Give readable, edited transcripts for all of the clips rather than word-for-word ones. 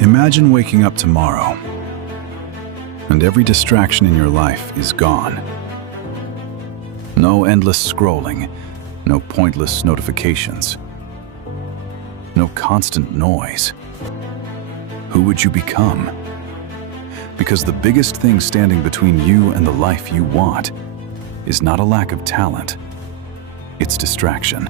Imagine waking up tomorrow, and every distraction in your life is gone. No endless scrolling, no pointless notifications, no constant noise. Who would you become? Because the biggest thing standing between you and the life you want is not a lack of talent, it's distraction.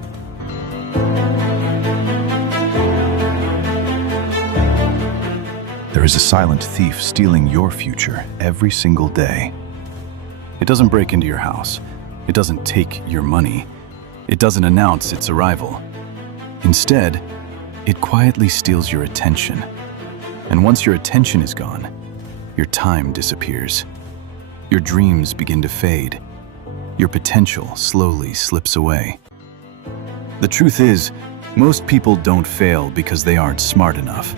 There is a silent thief stealing your future every single day. It doesn't break into your house. It doesn't take your money. It doesn't announce its arrival. Instead, it quietly steals your attention. And once your attention is gone, your time disappears. Your dreams begin to fade. Your potential slowly slips away. The truth is, most people don't fail because they aren't smart enough.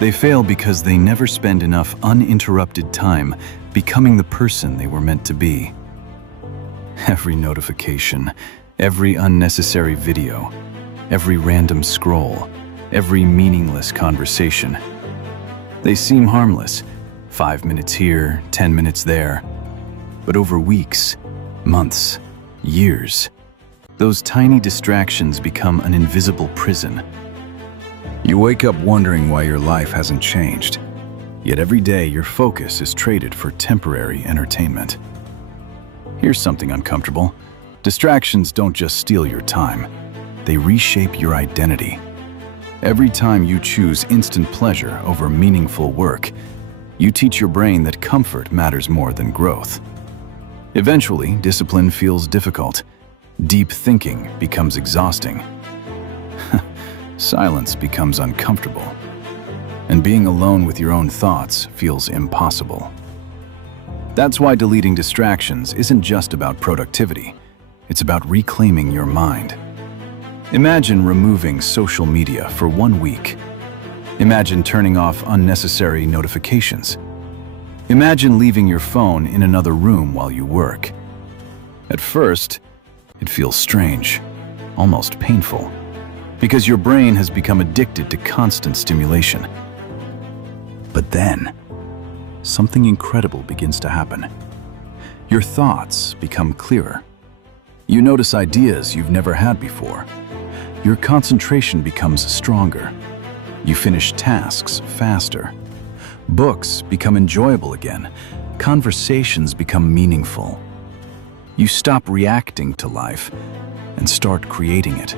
They fail because they never spend enough uninterrupted time becoming the person they were meant to be. Every notification, every unnecessary video, every random scroll, every meaningless conversation. They seem harmless, 5 minutes here, 10 minutes there. But over weeks, months, years, those tiny distractions become an invisible prison. You wake up wondering why your life hasn't changed, yet every day your focus is traded for temporary entertainment. Here's something uncomfortable. Distractions don't just steal your time, they reshape your identity. Every time you choose instant pleasure over meaningful work, you teach your brain that comfort matters more than growth. Eventually, discipline feels difficult. Deep thinking becomes exhausting. Silence becomes uncomfortable. And being alone with your own thoughts feels impossible. That's why deleting distractions isn't just about productivity. It's about reclaiming your mind. Imagine removing social media for 1 week. Imagine turning off unnecessary notifications. Imagine leaving your phone in another room while you work. At first, it feels strange, almost painful, because your brain has become addicted to constant stimulation. But then, something incredible begins to happen. Your thoughts become clearer. You notice ideas you've never had before. Your concentration becomes stronger. You finish tasks faster. Books become enjoyable again. Conversations become meaningful. You stop reacting to life and start creating it.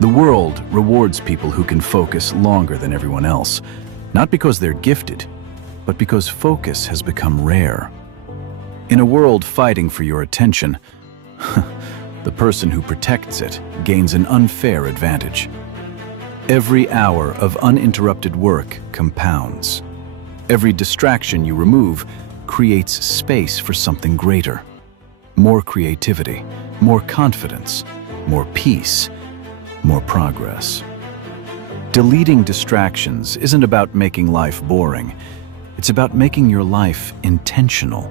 The world rewards people who can focus longer than everyone else, not because they're gifted, but because focus has become rare. In a world fighting for your attention, the person who protects it gains an unfair advantage. Every hour of uninterrupted work compounds. Every distraction you remove creates space for something greater. More creativity, more confidence, more peace, more progress. Deleting distractions isn't about making life boring. It's about making your life intentional.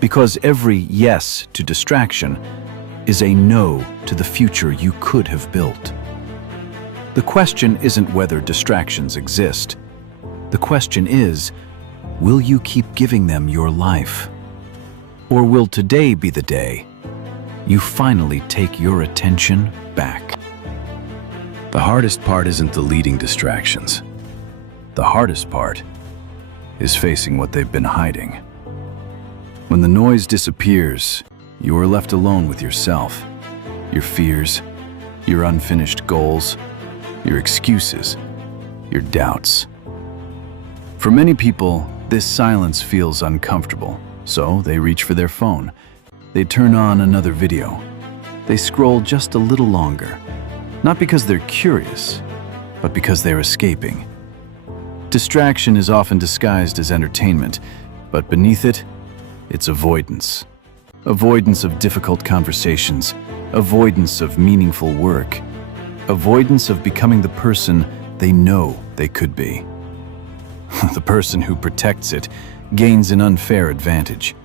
Because every yes to distraction is a no to the future you could have built. The question isn't whether distractions exist. The question is, will you keep giving them your life? Or will today be the day you finally take your attention back? The hardest part isn't deleting distractions. The hardest part is facing what they've been hiding. When the noise disappears, you are left alone with yourself, your fears, your unfinished goals, your excuses, your doubts. For many people, this silence feels uncomfortable, so they reach for their phone. They turn on another video. They scroll just a little longer, not because they're curious, but because they're escaping. Distraction is often disguised as entertainment, but beneath it, it's avoidance. Avoidance of difficult conversations, avoidance of meaningful work, avoidance of becoming the person they know they could be. The person who protects it gains an unfair advantage.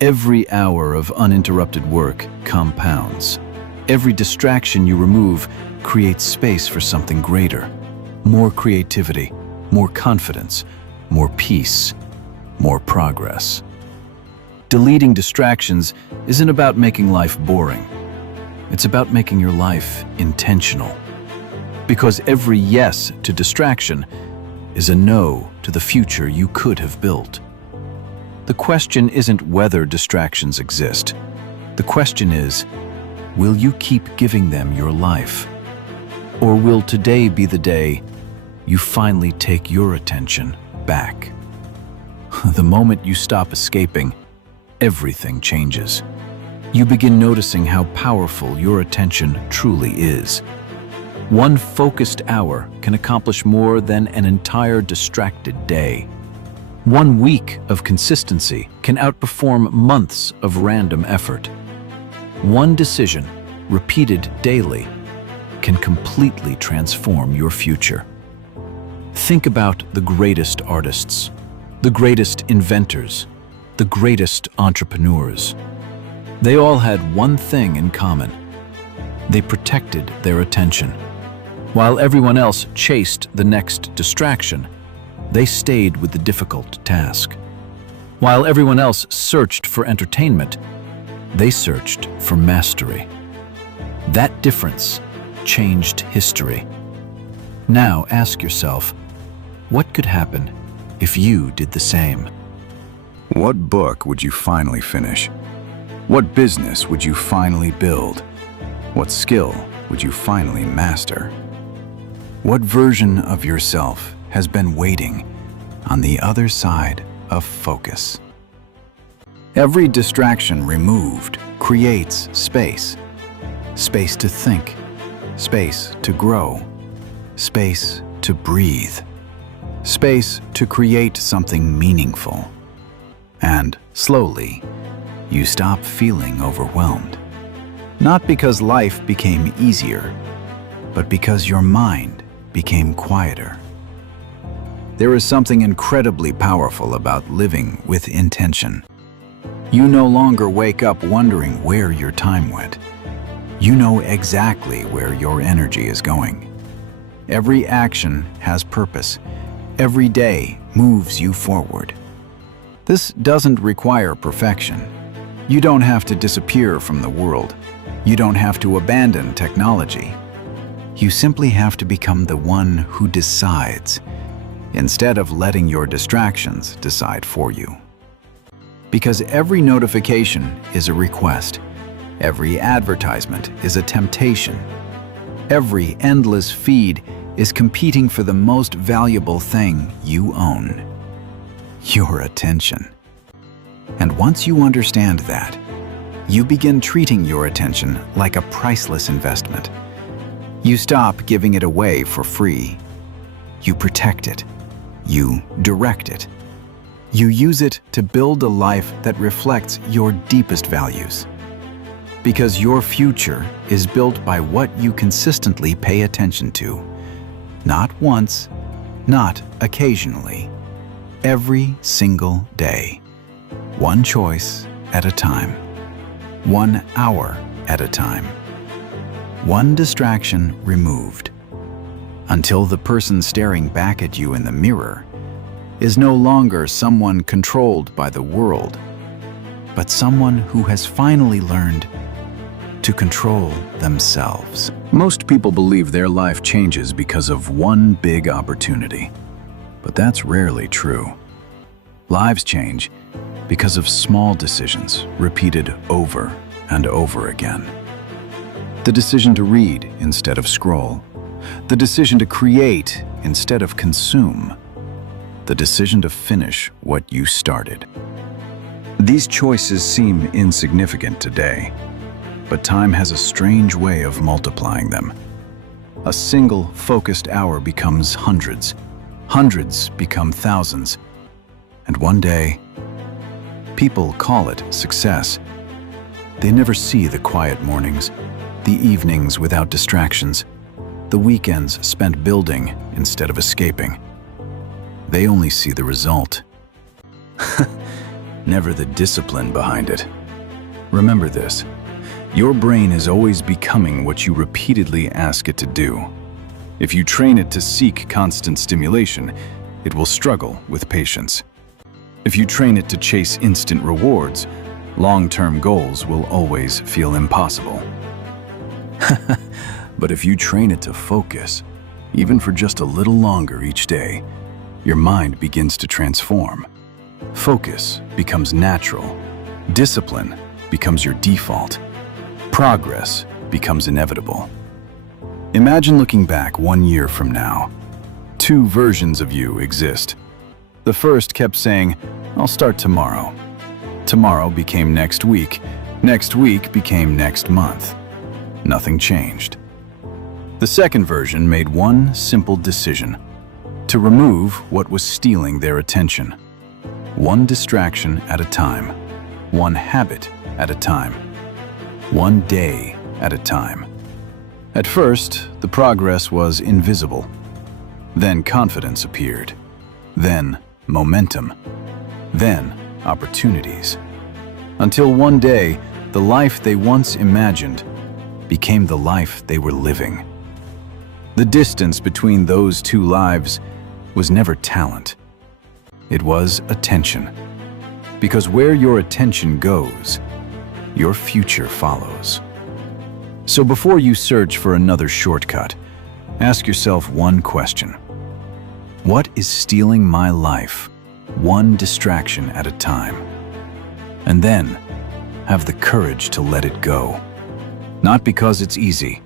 Every hour of uninterrupted work compounds. Every distraction you remove creates space for something greater. More creativity, more confidence, more peace, more progress. Deleting distractions isn't about making life boring. It's about making your life intentional. Because every yes to distraction is a no to the future you could have built. The question isn't whether distractions exist. The question is, will you keep giving them your life? Or will today be the day you finally take your attention back? The moment you stop escaping, everything changes. You begin noticing how powerful your attention truly is. One focused hour can accomplish more than an entire distracted day. 1 week of consistency can outperform months of random effort. One decision, repeated daily, can completely transform your future. Think about the greatest artists, the greatest inventors, the greatest entrepreneurs. They all had one thing in common. They protected their attention. While everyone else chased the next distraction, they stayed with the difficult task. While everyone else searched for entertainment, they searched for mastery. That difference changed history. Now ask yourself, what could happen if you did the same? What book would you finally finish? What business would you finally build? What skill would you finally master? What version of yourself has been waiting on the other side of focus? Every distraction removed creates space. Space to think, space to grow, space to breathe, space to create something meaningful. And slowly, you stop feeling overwhelmed. Not because life became easier, but because your mind became quieter. There is something incredibly powerful about living with intention. You no longer wake up wondering where your time went. You know exactly where your energy is going. Every action has purpose. Every day moves you forward. This doesn't require perfection. You don't have to disappear from the world. You don't have to abandon technology. You simply have to become the one who decides, instead of letting your distractions decide for you. Because every notification is a request. Every advertisement is a temptation. Every endless feed is competing for the most valuable thing you own: your attention. And once you understand that, you begin treating your attention like a priceless investment. You stop giving it away for free. You protect it. You direct it. You use it to build a life that reflects your deepest values. Because your future is built by what you consistently pay attention to. Not once, not occasionally. Every single day. One choice at a time. 1 hour at a time. One distraction removed. Until the person staring back at you in the mirror is no longer someone controlled by the world, but someone who has finally learned to control themselves. Most people believe their life changes because of one big opportunity, but that's rarely true. Lives change because of small decisions repeated over and over again. The decision to read instead of scroll. The decision to create instead of consume. The decision to finish what you started. These choices seem insignificant today, but time has a strange way of multiplying them. A single focused hour becomes hundreds. Hundreds become thousands. And one day, people call it success. They never see the quiet mornings, the evenings without distractions, the weekends spent building instead of escaping. They only see the result. Never the discipline behind it. Remember this, your brain is always becoming what you repeatedly ask it to do. If you train it to seek constant stimulation, it will struggle with patience. If you train it to chase instant rewards, long-term goals will always feel impossible. But if you train it to focus, even for just a little longer each day, your mind begins to transform. Focus becomes natural. Discipline becomes your default. Progress becomes inevitable. Imagine looking back 1 year from now. 2 versions of you exist. The first kept saying, "I'll start tomorrow." Tomorrow became next week. Next week became next month. Nothing changed. The second version made one simple decision: to remove what was stealing their attention. One distraction at a time. One habit at a time. One day at a time. At first, the progress was invisible. Then confidence appeared. Then momentum. Then opportunities. Until one day, the life they once imagined became the life they were living. The distance between those 2 lives was never talent. It was attention. Because where your attention goes, your future follows. So before you search for another shortcut, ask yourself one question. What is stealing my life, one distraction at a time? And then, have the courage to let it go. Not because it's easy,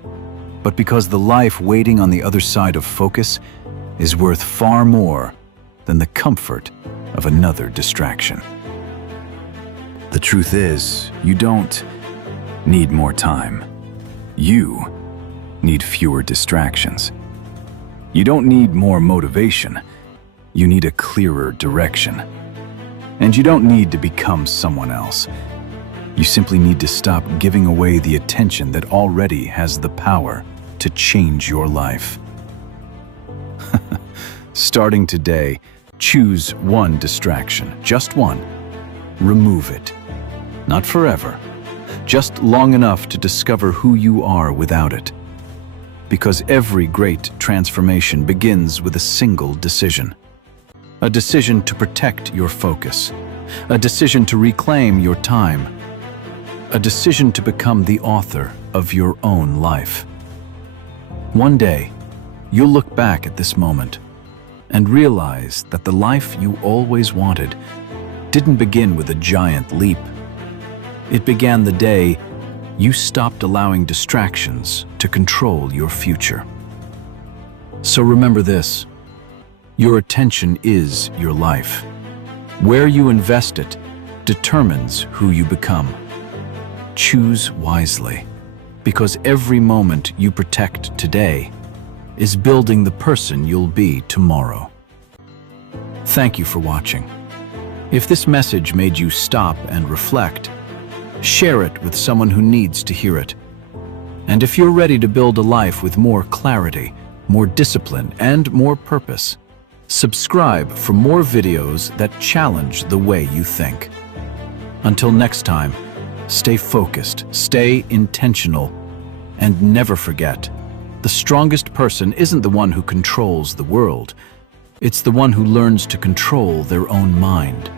but because the life waiting on the other side of focus is worth far more than the comfort of another distraction. The truth is, you don't need more time. You need fewer distractions. You don't need more motivation. You need a clearer direction. And you don't need to become someone else. You simply need to stop giving away the attention that already has the power to change your life. Starting today, choose one distraction, just one. Remove it. Not forever, just long enough to discover who you are without it. Because every great transformation begins with a single decision. A decision to protect your focus. A decision to reclaim your time. A decision to become the author of your own life. One day, you'll look back at this moment and realize that the life you always wanted didn't begin with a giant leap. It began the day you stopped allowing distractions to control your future. So remember this: your attention is your life. Where you invest it determines who you become. Choose wisely, because every moment you protect today is building the person you'll be tomorrow. Thank you for watching. If this message made you stop and reflect, share it with someone who needs to hear it. And if you're ready to build a life with more clarity, more discipline, and more purpose, subscribe for more videos that challenge the way you think. Until next time, stay focused, stay intentional, and never forget, the strongest person isn't the one who controls the world. It's the one who learns to control their own mind.